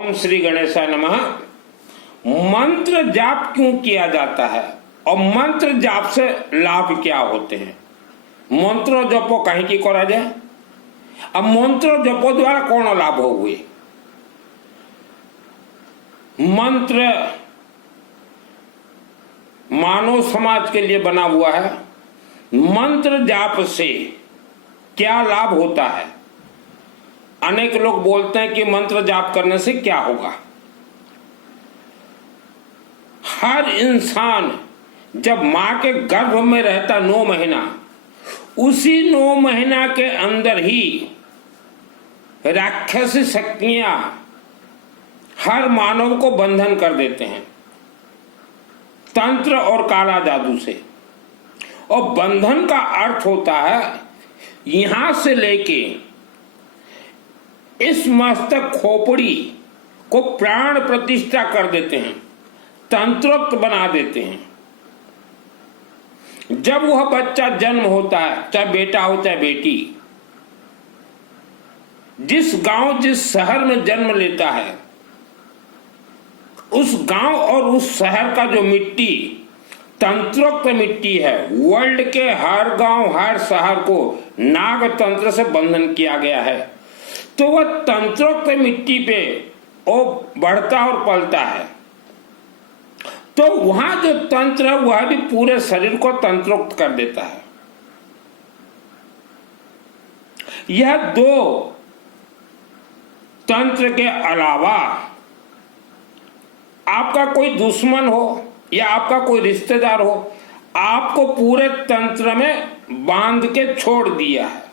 ओम श्री गणेशाय नमः। मंत्र जाप क्यों किया जाता है और मंत्र जाप से लाभ क्या होते हैं? मंत्र जपो कहीं की करा जाए। अब मंत्र जपो द्वारा कौन लाभ हुए? मंत्र मानव समाज के लिए बना हुआ है। मंत्र जाप से क्या लाभ होता है? अनेक लोग बोलते हैं कि मंत्र जाप करने से क्या होगा। हर इंसान जब मां के गर्भ में रहता 9 महीना, उसी 9 महीना के अंदर ही राक्षसी शक्तियां हर मानव को बंधन कर देते हैं, तंत्र और काला जादू से। और बंधन का अर्थ होता है यहां से लेके इस मस्तक खोपड़ी को प्राण प्रतिष्ठा कर देते हैं, तंत्रोक्त बना देते हैं। जब वह बच्चा जन्म होता है, चाहे बेटा हो चाहे बेटी, जिस गांव जिस शहर में जन्म लेता है, उस गांव और उस शहर का जो मिट्टी तंत्रोक्त मिट्टी है, वर्ल्ड के हर गांव हर शहर को नाग तंत्र से बंधन किया गया है। तो वह तंत्रोक्त मिट्टी पे वो बढ़ता और पलता है। तो वहां जो तंत्र है वह भी पूरे शरीर को तंत्रोक्त कर देता है। यह 2 तंत्र के अलावा आपका कोई दुश्मन हो या आपका कोई रिश्तेदार हो, आपको पूरे तंत्र में बांध के छोड़ दिया है।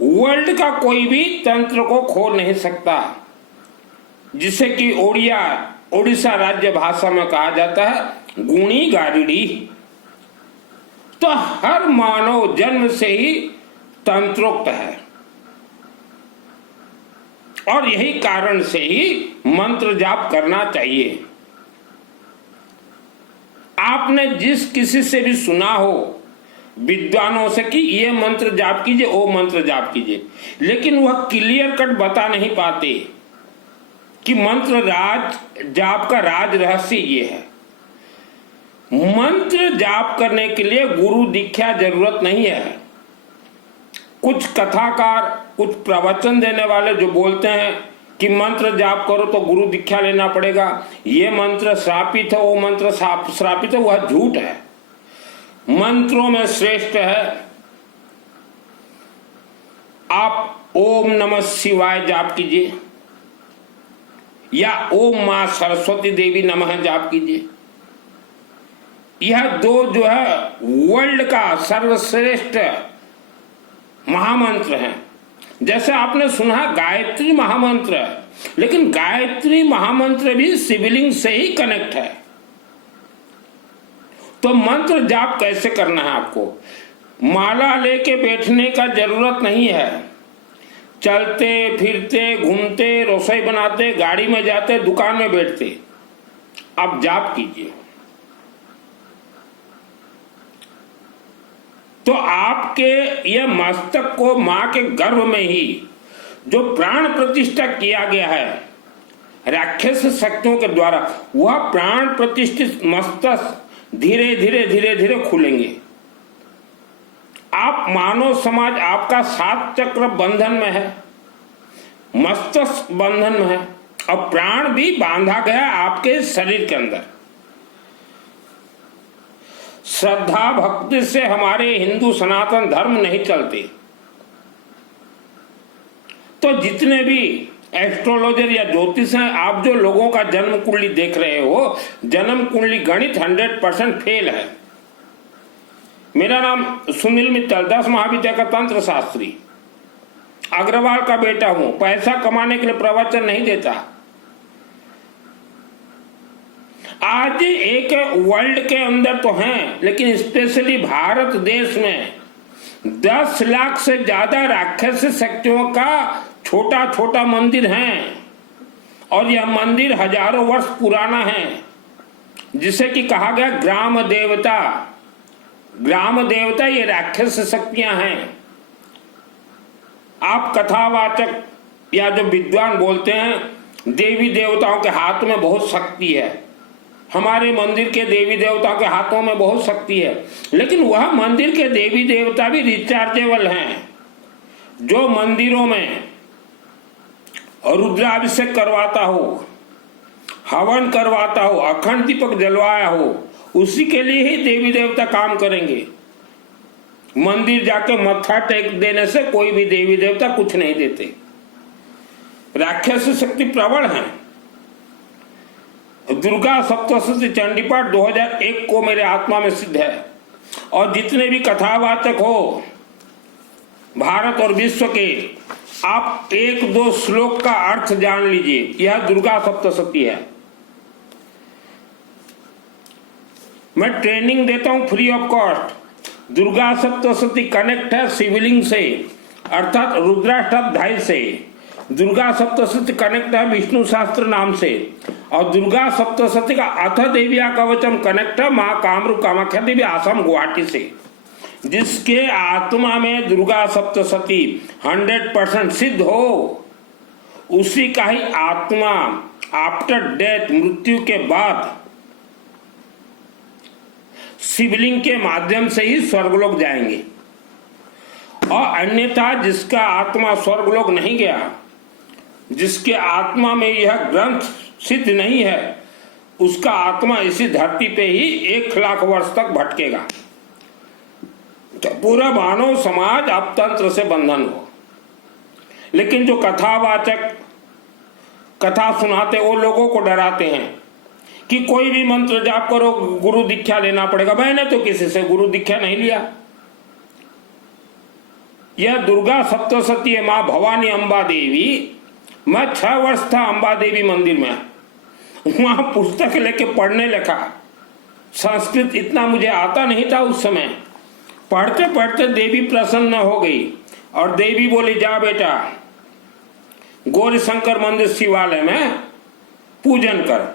वर्ल्ड का कोई भी तंत्र को खोल नहीं सकता, जिसे कि उड़ीसा राज्य भाषा में कहा जाता है गुणी गारिडी। तो हर मानव जन्म से ही तंत्रोक्त है और यही कारण से ही मंत्र जाप करना चाहिए। आपने जिस किसी से भी सुना हो विद्वानों से कि ये मंत्र जाप कीजिए, वो मंत्र जाप कीजिए, लेकिन वह क्लियर कट बता नहीं पाते कि मंत्र जाप का राज रहस्य ये है। मंत्र जाप करने के लिए गुरु दीक्षा जरूरत नहीं है। कुछ कथाकार, कुछ प्रवचन देने वाले जो बोलते हैं कि मंत्र जाप करो तो गुरु दीक्षा लेना पड़ेगा, ये मंत्र श्रापित है, वो मंत्र श्रापित है, वह झूठ है। मंत्रों में श्रेष्ठ है आप ओम नमः शिवाय जाप कीजिए या ओम मां सरस्वती देवी नमः जाप कीजिए। यह 2 जो है वर्ल्ड का सर्वश्रेष्ठ महामंत्र है। जैसे आपने सुना गायत्री महामंत्र है, लेकिन गायत्री महामंत्र भी शिवलिंग से ही कनेक्ट है। तो मंत्र जाप कैसे करना है? आपको माला लेके बैठने का जरूरत नहीं है। चलते फिरते घूमते, रसोई बनाते, गाड़ी में जाते, दुकान में बैठते आप जाप कीजिए। तो आपके ये मस्तक को मां के गर्भ में ही जो प्राण प्रतिष्ठा किया गया है राक्षस शक्तियों के द्वारा, वह प्राण प्रतिष्ठित मस्तक धीरे धीरे धीरे धीरे खुलेंगे। आप मानव समाज आपका 7 चक्र बंधन में है, मस्तक बंधन में है और प्राण भी बांधा गया आपके शरीर के अंदर। श्रद्धा भक्ति से हमारे हिंदू सनातन धर्म नहीं चलते। तो जितने भी एस्ट्रोलॉजर या ज्योतिष हैं, आप जो लोगों का जन्म कुंडली देख रहे हो, जन्म कुंडली गणित 100% फेल है। मेरा नाम सुनील मित्तल, 10 महाविद्या का तंत्र शास्त्री, अग्रवाल का बेटा हूं। पैसा कमाने के लिए प्रवचन नहीं देता। आज एक वर्ल्ड के अंदर तो हैं, लेकिन स्पेशली भारत देश में 10 लाख से ज्यादा राक्षसी शक्तियों का छोटा छोटा मंदिर है और यह मंदिर हजारों वर्ष पुराना है, जिसे कि कहा गया ग्राम देवता। ग्राम देवता ये राक्षस शक्तियां हैं। आप कथावाचक या जो विद्वान बोलते हैं देवी देवताओं के हाथ में बहुत शक्ति है, हमारे मंदिर के देवी देवताओं के हाथों में बहुत शक्ति है, लेकिन वह मंदिर के देवी देवता भी रिचार्जेबल हैं। जो मंदिरों में रुद्राभिषेक करवाता हो, हवन करवाता हो, अखंड दीपक जलवाया हो, उसी के लिए ही देवी देवता काम करेंगे। मंदिर जाके मत्था टेक देने से कोई भी देवी देवता कुछ नहीं देते। राक्षस शक्ति प्रबल है। दुर्गा सप्तशती चंडी पाठ 2001 को मेरे आत्मा में सिद्ध है, और जितने भी कथावाचक हो भारत और विश्व के, आप एक दो श्लोक का अर्थ जान लीजिए। यह दुर्गा सप्तशती है। मैं ट्रेनिंग देता हूं free of cost. Durga Saptashati connect है शिवलिंग से, अर्थात रुद्राष्टक से। दुर्गा सप्तशती कनेक्ट है विष्णु शास्त्र नाम से, और दुर्गा सप्तशती का अथ देविया कवचम कनेक्ट है मां कामरूप कामाख्या देवी आसम गुवाहाटी से। जिसके आत्मा में दुर्गा सप्तशती 100% सिद्ध हो, उसी का ही आत्मा आफ्टर डेथ, मृत्यु के बाद शिवलिंग के माध्यम से ही स्वर्गलोक जाएंगे। और अन्यथा जिसका आत्मा स्वर्गलोक नहीं गया, जिसके आत्मा में यह ग्रंथ सिद्ध नहीं है, उसका आत्मा इसी धरती पे ही 1,00,000 वर्ष तक भटकेगा। तो पूरा मानव समाज अपतंत्र से बंधन हो। लेकिन जो कथावाचक कथा सुनाते, वो लोगों को डराते हैं कि कोई भी मंत्र जाप करो, गुरु दीक्षा लेना पड़ेगा। मैंने तो किसी से गुरु दीक्षा नहीं लिया। यह दुर्गा सप्तशती है, मां भवानी अंबा देवी। मैं 6 वर्ष था अंबा देवी मंदिर में, वहां पुस्तक लेके पढ़ने लगा। संस्कृत इतना मुझे आता नहीं था उस समय। पढ़ते पढ़ते देवी प्रसन्न हो गई, और देवी बोली, जा बेटा गौरी शंकर मंदिर शिवालय में पूजन कर।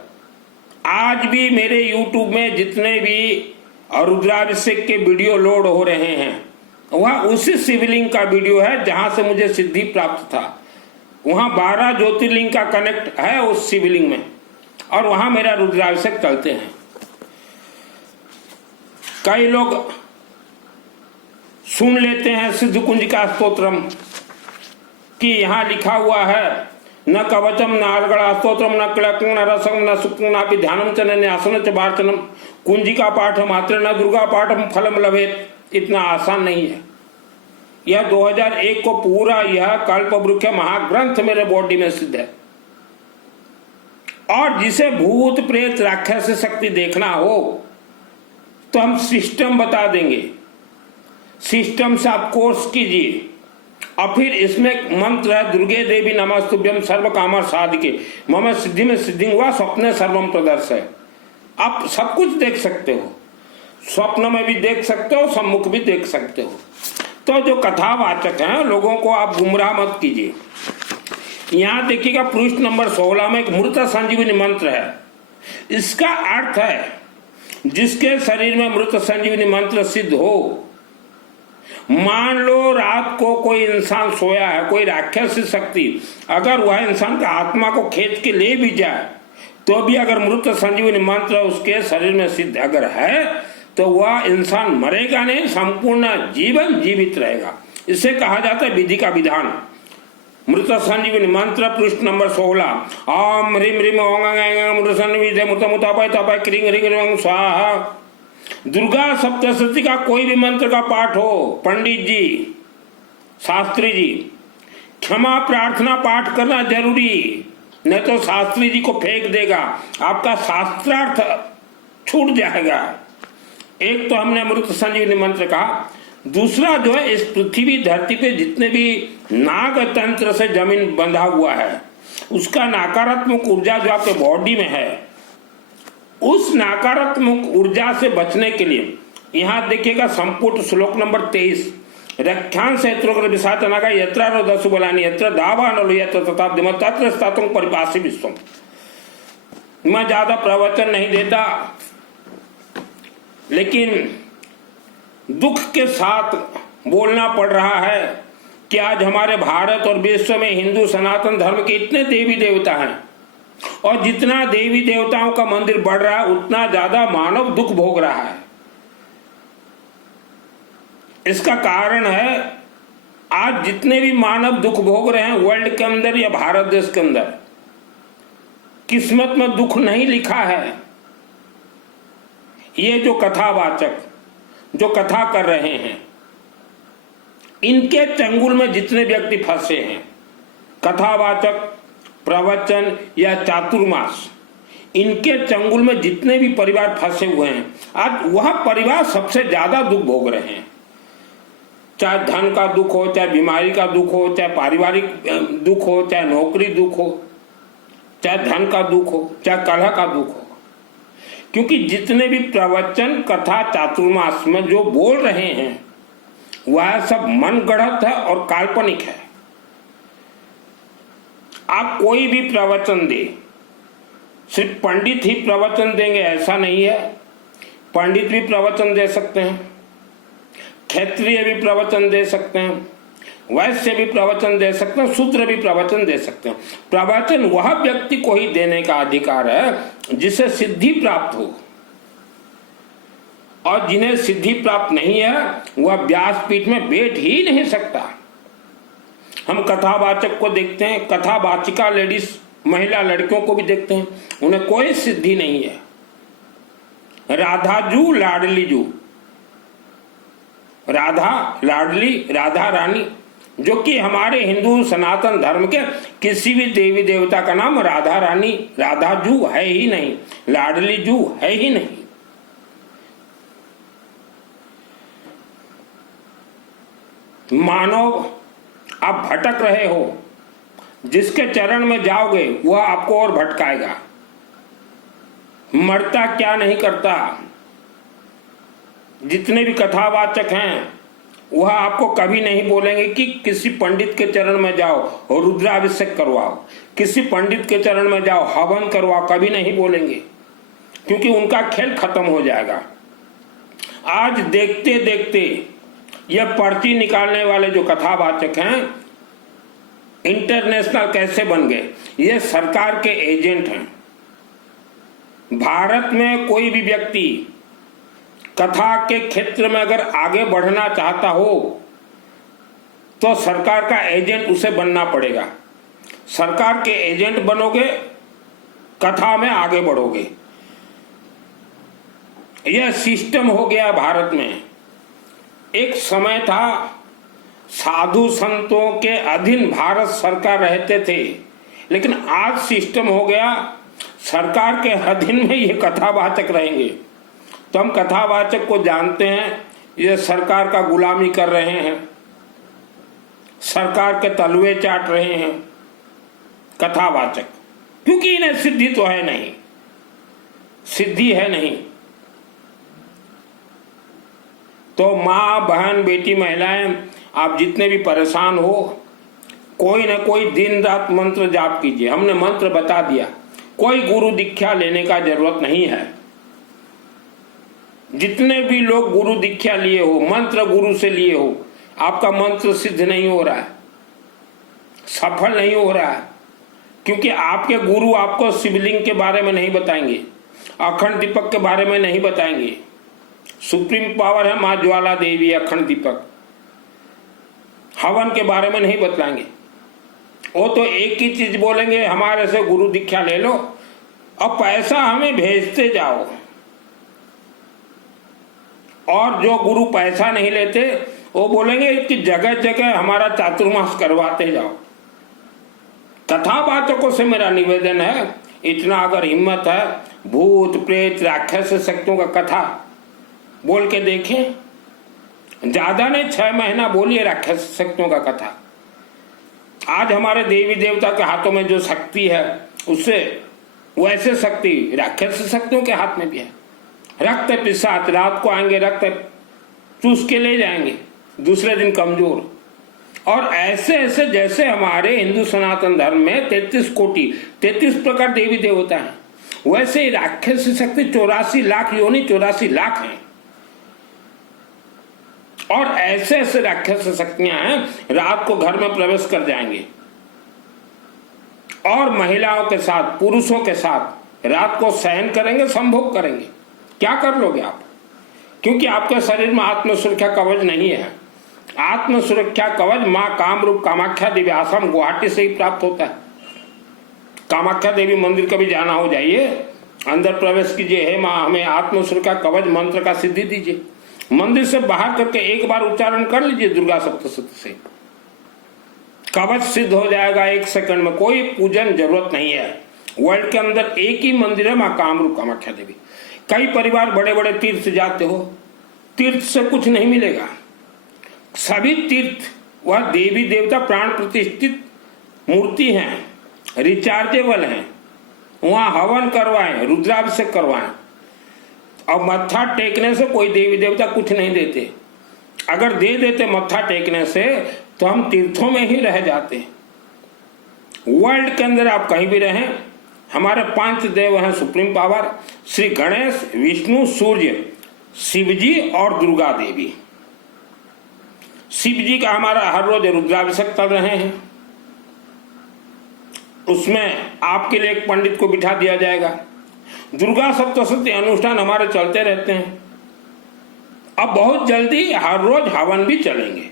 आज भी मेरे YouTube में जितने भी रुद्राभिषेक के वीडियो लोड हो रहे हैं, वह उसी शिवलिंग का वीडियो है जहां से मुझे सिद्धि प्राप्त था। वहां 12 ज्योतिर्लिंग का कनेक्ट है उस शिवलिंग में, और वहां मेरा रुद्राभिषेक चलते हैं। कई लोग सुन लेते हैं सिद्ध कुंजिका स्तोत्रम कि यहाँ लिखा हुआ है, न कवचम न अर्गड़ा स्तोत्रम न क्लकं न रसं न सुक्ं नापि ध्यानं च न न्यासनं च वार्चनम कुंजिका पाठ मात्र न दुर्गा पाठम फलम लभेत। इतना आसान नहीं है। यह 2001 को पूरा यह कल्पवृक्ष महाग्रंथ मेरे बॉडी में सिद्ध है। और जिसे भूत प्रेत राक्षस शक्ति देखना हो तो हम सिस्टम बता देंगे। सिस्टम से आप कोर्स कीजिए, और फिर इसमें मंत्र है, दुर्गे देवी नमस्तुभ्यम सर्व कामर साधिके मम सिद्धि में सिद्धि हुआ स्वप्ने सर्वम प्रदर्शय। आप सब कुछ देख सकते हो, स्वप्न में भी देख सकते हो, सम्मुख भी देख सकते हो। तो जो कथावाचक हैं लोगों को आप गुमराह मत कीजिए। यहाँ देखिएगा पृष्ठ नंबर 16 में एक मृत संजीवनी मंत्र है। इसका अर्थ है, जिसके शरीर में मृत संजीवनी मंत्र सिद्ध हो, मान लो रात को कोई इंसान सोया है, कोई राक्षसी शक्ति अगर वह इंसान का आत्मा को खींच के ले भी जाए, तो भी अगर मृत संजीवनी मंत्र उसके शरीर में सिद्ध अगर है, तो वह इंसान मरेगा नहीं, संपूर्ण जीवन जीवित रहेगा। इसे कहा जाता है विधि का विधान। मृत संजीवनी मंत्र पृष्ठ नंबर 16, ओम ह्रीम ह्रीम ओं मृत संजीवनी मृत मुतापय तपाय क्रीं ह्रीं ह्रीं स्वाहा। दुर्गा सप्तशती का कोई भी मंत्र का पाठ हो, पंडित जी, शास्त्री जी, क्षमा प्रार्थना पाठ करना जरूरी, नहीं तो शास्त्री जी को फेंक देगा, आपका शास्त्रार्थ छूट जाएगा। एक तो हमने अमृत संजीवनी मंत्र कहा। दूसरा जो है, इस पृथ्वी धरती पे जितने भी नाग तंत्र से जमीन बंधा हुआ है, उसका नकारात्मक ऊर्जा जो आपके बॉडी में है, उस नकारात्मक ऊर्जा से बचने के लिए यहाँ देखिएगा संपुट श्लोक नंबर 23, रक्षांश विशाचना का यत्र दसु बलानी यत्र दावान यत्र तथाब्धिम तत्र स्थातुं परिपासी विश्वम। मैं ज्यादा प्रवचन नहीं देता, लेकिन दुख के साथ बोलना पड़ रहा है कि आज हमारे भारत और विश्व में हिंदू सनातन धर्म के इतने देवी देवता हैं, और जितना देवी देवताओं का मंदिर बढ़ रहा है उतना ज्यादा मानव दुख भोग रहा है। इसका कारण है आज जितने भी मानव दुख भोग रहे हैं वर्ल्ड के अंदर या भारत देश के अंदर, किस्मत में दुख नहीं लिखा है। ये जो कथावाचक जो कथा कर रहे हैं, इनके चंगुल में जितने व्यक्ति फंसे हैं, कथावाचक, प्रवचन या चातुर्मास, इनके चंगुल में जितने भी परिवार फंसे हुए हैं, आज वह परिवार सबसे ज्यादा दुख भोग रहे हैं। चाहे धन का दुख हो, चाहे बीमारी का दुख हो, चाहे पारिवारिक दुख हो, चाहे नौकरी दुख हो, चाहे धन का दुख हो, चाहे कलह का दुख हो। क्योंकि जितने भी प्रवचन, कथा, चातुर्मास में जो बोल रहे हैं वह सब मन गढ़ंत है और काल्पनिक है। आप कोई भी प्रवचन दे, सिर्फ पंडित ही प्रवचन देंगे ऐसा नहीं है। पंडित भी प्रवचन दे सकते हैं, क्षत्रिय भी प्रवचन दे सकते हैं, वैश्य भी प्रवचन दे सकते हैं, शूद्र भी प्रवचन दे सकते हैं। प्रवचन वह व्यक्ति को ही देने का अधिकार है जिसे सिद्धि प्राप्त हो, और जिन्हें सिद्धि प्राप्त नहीं है वह व्यासपीठ में बैठ ही नहीं सकता। हम कथावाचक को देखते हैं, कथावाचिका लेडीज, महिला लड़कियों को भी देखते हैं, उन्हें कोई सिद्धि नहीं है। राधाजू लाडलीजू, राधा लाडली, राधा रानी, जो कि हमारे हिंदू सनातन धर्म के किसी भी देवी देवता का नाम राधा रानी, राधाजू है ही नहीं, लाडलीजू है ही नहीं। मानव आप भटक रहे हो, जिसके चरण में जाओगे वह आपको और भटकाएगा। मरता क्या नहीं करता। जितने भी कथावाचक हैं वह आपको कभी नहीं बोलेंगे कि किसी पंडित के चरण में जाओ और रुद्राभिषेक करवाओ, किसी पंडित के चरण में जाओ हवन करवाओ, कभी नहीं बोलेंगे, क्योंकि उनका खेल खत्म हो जाएगा। आज देखते देखते यह पर्ची निकालने वाले जो कथावाचक हैं इंटरनेशनल कैसे बन गए। ये सरकार के एजेंट हैं। भारत में कोई भी व्यक्ति कथा के क्षेत्र में अगर आगे बढ़ना चाहता हो तो सरकार का एजेंट उसे बनना पड़ेगा। सरकार के एजेंट बनोगे, कथा में आगे बढ़ोगे। यह सिस्टम हो गया भारत में। एक समय था साधु संतों के अधीन भारत सरकार रहते थे, लेकिन आज सिस्टम हो गया सरकार के अधीन में ये कथावाचक रहेंगे। तो हम कथावाचक को जानते हैं, ये सरकार का गुलामी कर रहे हैं, सरकार के तलवे चाट रहे हैं कथावाचक, क्योंकि इन्हें सिद्धि तो है नहीं, सिद्धि है नहीं। तो माँ, बहन, बेटी, महिलाएं, आप जितने भी परेशान हो, कोई ना कोई दिन रात मंत्र जाप कीजिए। हमने मंत्र बता दिया, कोई गुरु दीक्षा लेने का जरूरत नहीं है। जितने भी लोग गुरु दीक्षा लिए हो, मंत्र गुरु से लिए हो, आपका मंत्र सिद्ध नहीं हो रहा है, सफल नहीं हो रहा है, क्योंकि आपके गुरु आपको शिवलिंग के बारे में नहीं बताएंगे, अखंड दीपक के बारे में नहीं बताएंगे। सुप्रीम पावर है माँ ज्वाला देवी, अखंड दीपक, हवन के बारे में नहीं बताएंगे। वो तो एक ही चीज बोलेंगे, हमारे से गुरु दीक्षा ले लो और पैसा हमें भेजते जाओ। और जो गुरु पैसा नहीं लेते वो बोलेंगे कि जगह जगह हमारा चातुर्मास करवाते जाओ। कथावाचकों से मेरा निवेदन है, इतना अगर हिम्मत है, भूत प्रेत राक्षस शक्तियों का कथा बोल के देखें। ज्यादा नहीं, 6 महीना बोलिए राक्षस शक्तियों का कथा। आज हमारे देवी देवता के हाथों में जो शक्ति है, उससे वैसे शक्ति राक्षस शक्तियों के हाथ में भी है। रक्त पिशाच रात को आएंगे, रक्त चूस के ले जाएंगे, दूसरे दिन कमजोर। और ऐसे ऐसे जैसे हमारे हिंदू सनातन धर्म में 33 कोटि 33 प्रकार देवी देवता हैं, वैसे ही राक्षस शक्ति 84 लाख योनि 84 लाख हैं। और ऐसे ऐसे राक्षस शक्तियां हैं, रात को घर में प्रवेश कर जाएंगे और महिलाओं के साथ, पुरुषों के साथ रात को शयन करेंगे, संभोग करेंगे, क्या कर लोगे आप? क्योंकि आपके शरीर में आत्म सुरक्षा कवच नहीं है। आत्म सुरक्षा कवच मां कामरूप कामाख्या देवी, आसाम गुवाहाटी से ही प्राप्त होता है। कामाख्या देवी मंदिर कभी जाना हो जाइए, अंदर प्रवेश कीजिए, हे मां हमें आत्म सुरक्षा कवच मंत्र का सिद्धि दीजिए। मंदिर से बाहर करके एक बार उच्चारण कर लीजिए दुर्गा सप्तशती से, कवच सिद्ध हो जाएगा 1 सेकंड में। कोई पूजन जरूरत नहीं है। वर्ल्ड के अंदर एक ही मंदिर है, मां कामरूप कामाख्या देवी। कई परिवार बड़े बड़े तीर्थ जाते हो, तीर्थ से कुछ नहीं मिलेगा। सभी तीर्थ वह देवी देवता प्राण प्रतिष्ठित मूर्ति हैं, रिचार्जेबल हैं। वहां हवन करवाएं, रुद्राभिषेक करवाएं। और मत्था टेकने से कोई देवी देवता कुछ नहीं देते। अगर दे देते मत्था टेकने से तो हम तीर्थों में ही रह जाते। वर्ल्ड के अंदर आप कहीं भी रहें, हमारे 5 देव हैं सुप्रीम पावर, श्री गणेश, विष्णु, सूर्य, शिवजी और दुर्गा देवी। शिव जी का हमारा हर रोज रुद्राभिषेक कर रहे हैं। उसमें आपके लिए एक पंडित को बिठा दिया जाएगा। दुर्गा सप्तशती अनुष्ठान हमारे चलते रहते हैं। अब बहुत जल्दी हर रोज हवन भी चलेंगे।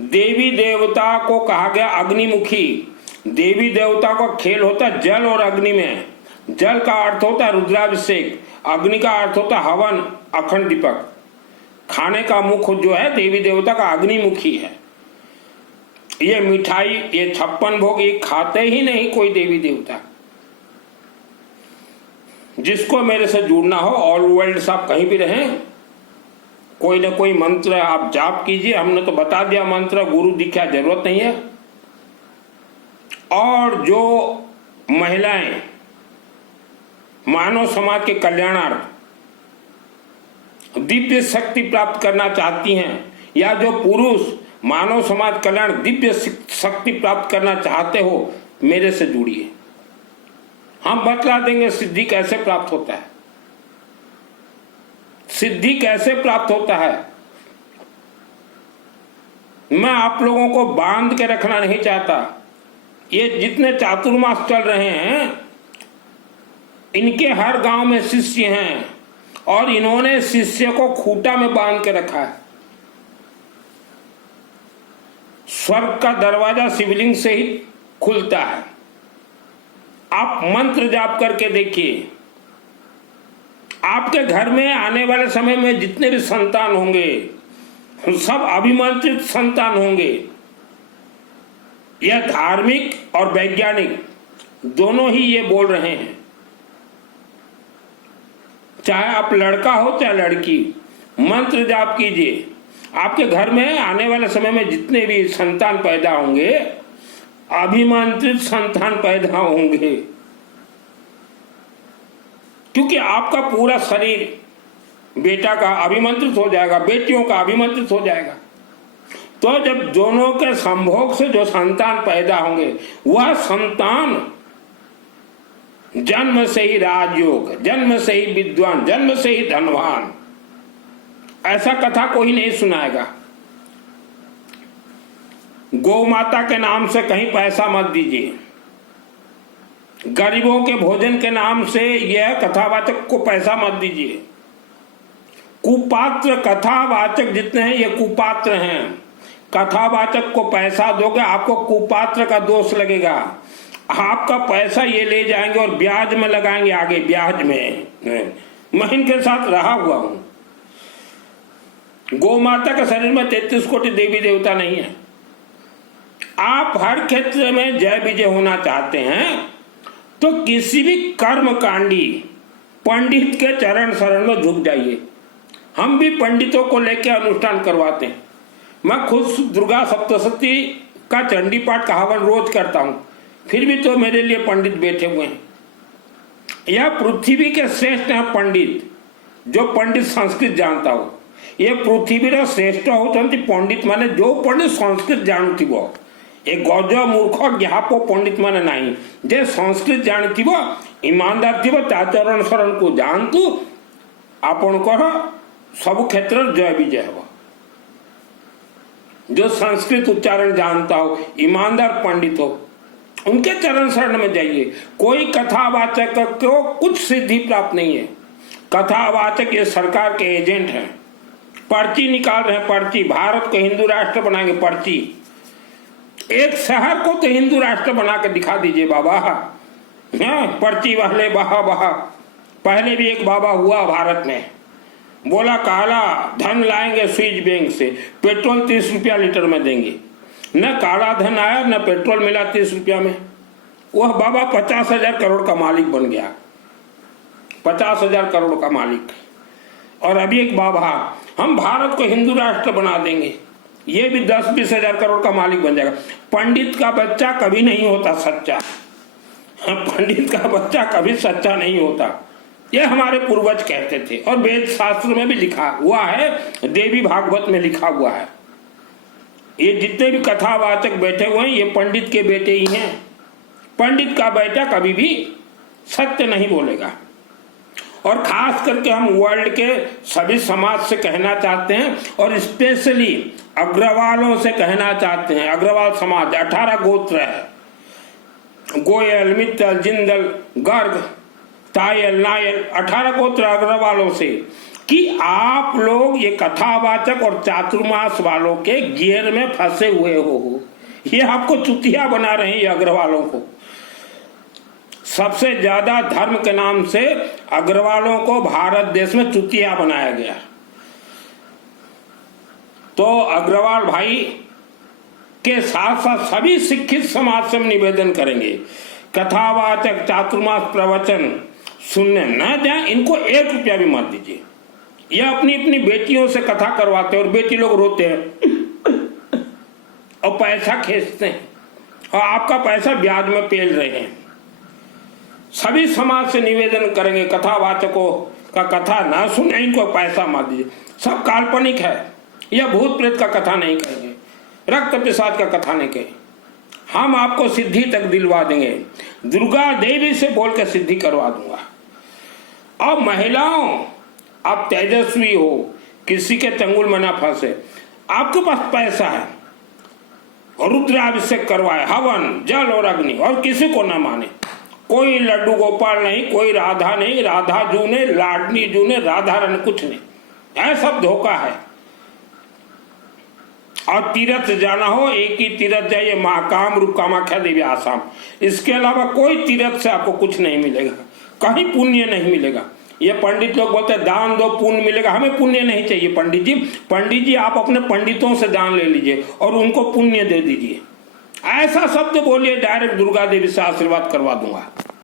देवी देवता को कहा गया अग्निमुखी। देवी देवता का खेल होता है जल और अग्नि में। जल का अर्थ होता है रुद्राभिषेक, अग्नि का अर्थ होता है हवन, अखंड दीपक। खाने का मुख जो है देवी देवता का अग्निमुखी है। ये मिठाई, ये 56 भोग, ये खाते ही नहीं कोई देवी देवता। जिसको मेरे से जुड़ना हो, ऑल वर्ल्ड से आप कहीं भी रहें, कोई ना कोई मंत्र आप जाप कीजिए। हमने तो बता दिया मंत्र, गुरु दीक्षा जरूरत नहीं है। और जो महिलाएं मानव समाज के कल्याणार्थ दिव्य शक्ति प्राप्त करना चाहती हैं, या जो पुरुष मानव समाज कल्याण दिव्य शक्ति प्राप्त करना चाहते हो, मेरे से जुड़िए। हम बतला देंगे सिद्धि कैसे प्राप्त होता है। सिद्धि कैसे प्राप्त होता है। मैं आप लोगों को बांध के रखना नहीं चाहता। ये जितने चातुर्मास चल रहे हैं, इनके हर गांव में शिष्य हैं और इन्होंने शिष्य को खूंटा में बांध के रखा है। स्वर्ग का दरवाजा शिवलिंग से ही खुलता है। आप मंत्र जाप करके देखिए। आपके घर में आने वाले समय में जितने भी संतान होंगे, सब अभिमंत्रित संतान होंगे। यह धार्मिक और वैज्ञानिक दोनों ही ये बोल रहे हैं। चाहे आप लड़का हो चाहे लड़की, मंत्र जाप कीजिए। आपके घर में आने वाले समय में जितने भी संतान पैदा होंगे, अभिमंत्रित संतान पैदा होंगे। क्योंकि आपका पूरा शरीर बेटा का अभिमंत्रित हो जाएगा, बेटियों का अभिमंत्रित हो जाएगा। तो जब दोनों के संभोग से जो संतान पैदा होंगे, वह संतान जन्म से ही राजयोग, जन्म से ही विद्वान, जन्म से ही धनवान। ऐसा कथा कोई नहीं सुनाएगा। गौ माता के नाम से कहीं पैसा मत दीजिए। गरीबों के भोजन के नाम से यह कथावाचक को पैसा मत दीजिए। कुपात्र कथावाचक जितने हैं ये कुपात्र हैं। कथावाचक को पैसा दोगे, आपको कुपात्र का दोष लगेगा। आपका पैसा ये ले जाएंगे और ब्याज में लगाएंगे। आगे ब्याज में मैं इनके साथ रहा हुआ हूं। गौ माता के शरीर में 33 कोटि देवी देवता नहीं है। आप हर क्षेत्र में जय विजय होना चाहते हैं तो किसी भी कर्मकांडी पंडित के चरण शरण में झुक जाइए। हम भी पंडितों को लेकर अनुष्ठान करवाते हैं। मैं खुद दुर्गा सप्तशती का चंडी पाठ का हवन रोज करता हूं, फिर भी तो मेरे लिए पंडित बैठे हुए हैं। यह पृथ्वी के श्रेष्ठ हैं पंडित, जो पंडित संस्कृत जानता हो। ये पृथ्वी श्रेष्ठ होती पंडित माने जो पंडित संस्कृत जानती वो। एक गज मूर्ख ज्ञापो पंडित माने नहीं, जे संस्कृत जानती वो, ईमानदार थी वो, चाचरण शरण को जानतु आपणकर सब क्षेत्र जय विजय हो। जो संस्कृत उच्चारण जानता हो, ईमानदार पंडित हो, उनके चरण शरण में जाइए। कोई कथावाचक को कुछ सिद्धि प्राप्त नहीं है। कथावाचक ये सरकार के एजेंट हैं, पर्ची निकाल रहे हैं, पर्ची। भारत को हिंदू राष्ट्र बनाएंगे, पर्ची। एक शहर को तो हिंदू राष्ट्र बना के दिखा दीजिए बाबा। पर्ची वाले बहा बहा। पहले भी एक बाबा हुआ भारत में, बोला काला धन लाएंगे स्विस बैंक से, पेट्रोल 30 रुपया लीटर में देंगे। न काला धन आया न पेट्रोल मिला 30 रुपया में। वह बाबा 50,000 करोड़ का मालिक बन गया, 50,000 करोड़ का मालिक। और अभी एक बाबा, हम भारत को हिंदू राष्ट्र बना देंगे, ये भी 10-20 हजार करोड़ का मालिक बन जाएगा। पंडित का बच्चा कभी नहीं होता सच्चा। पंडित का बच्चा कभी सच्चा नहीं होता, ये हमारे पूर्वज कहते थे। और वेद शास्त्र में भी लिखा हुआ है, देवी भागवत में लिखा हुआ है। ये जितने भी कथावाचक बैठे हुए हैं, ये पंडित के बेटे ही हैं। पंडित का बेटा कभी भी सत्य नहीं बोलेगा। और खास करके हम वर्ल्ड के सभी समाज से कहना चाहते हैं, और स्पेशली अग्रवालों से कहना चाहते हैं। अग्रवाल समाज 18 गोत्र है, गोयल, मित्तल, जिंदल, गर्ग, तायल, नायल, 18 गोत्र अग्रवालों से, कि आप लोग ये कथावाचक और चातुर्मास वालों के गियर में फंसे हुए हो। ये आपको चुतिया बना रहे हैं, ये अग्रवालों को। सबसे ज्यादा धर्म के नाम से अग्रवालों को भारत देश में चुतिया बनाया गया। तो अग्रवाल भाई के साथ साथ सभी शिक्षित समाज से हम निवेदन करेंगे, कथावाचक चातुर्मास प्रवचन सुनने न जाए, इनको 1 रुपया भी मत दीजिए। यह अपनी अपनी बेटियों से कथा करवाते हैं और बेटी लोग रोते हैं और पैसा खींचते हैं, और आपका पैसा ब्याज में पेल रहे हैं। सभी समाज से निवेदन करेंगे, कथावाचकों का कथा ना सुने, इनको पैसा मत दीजिए। सब काल्पनिक है, यह भूत प्रेत का कथा नहीं कहेंगे, रक्त पिशाच का कथा नहीं कहेंगे। हम आपको सिद्धि तक दिलवा देंगे, दुर्गा देवी से बोल के सिद्धि करवा दूंगा। और महिलाओं, आप तेजस्वी हो, किसी के चंगुल में ना फंसे, आपके पास पैसा है, रुद्राभिषेक करवाए, हवन, जल और अग्नि, और किसी को ना माने। कोई लड्डू गोपाल नहीं, कोई राधा नहीं, राधा जू ने, लाडली जू ने, राधा रन कुछ नहीं, यह सब धोखा है। और तीर्थ जाना हो, एक ही तीर्थ जाइए, महाकामरूप कामाख्या देवी आसाम। इसके अलावा कोई तीर्थ से आपको कुछ नहीं मिलेगा, कहीं पुण्य नहीं मिलेगा। ये पंडित लोग बोलते हैं दान दो पुण्य मिलेगा, हमें पुण्य नहीं चाहिए पंडित जी। पंडित जी आप अपने पंडितों से दान ले लीजिए और उनको पुण्य दे दीजिए। ऐसा शब्द बोलिए, डायरेक्ट दुर्गा देवी से आशीर्वाद करवा दूंगा।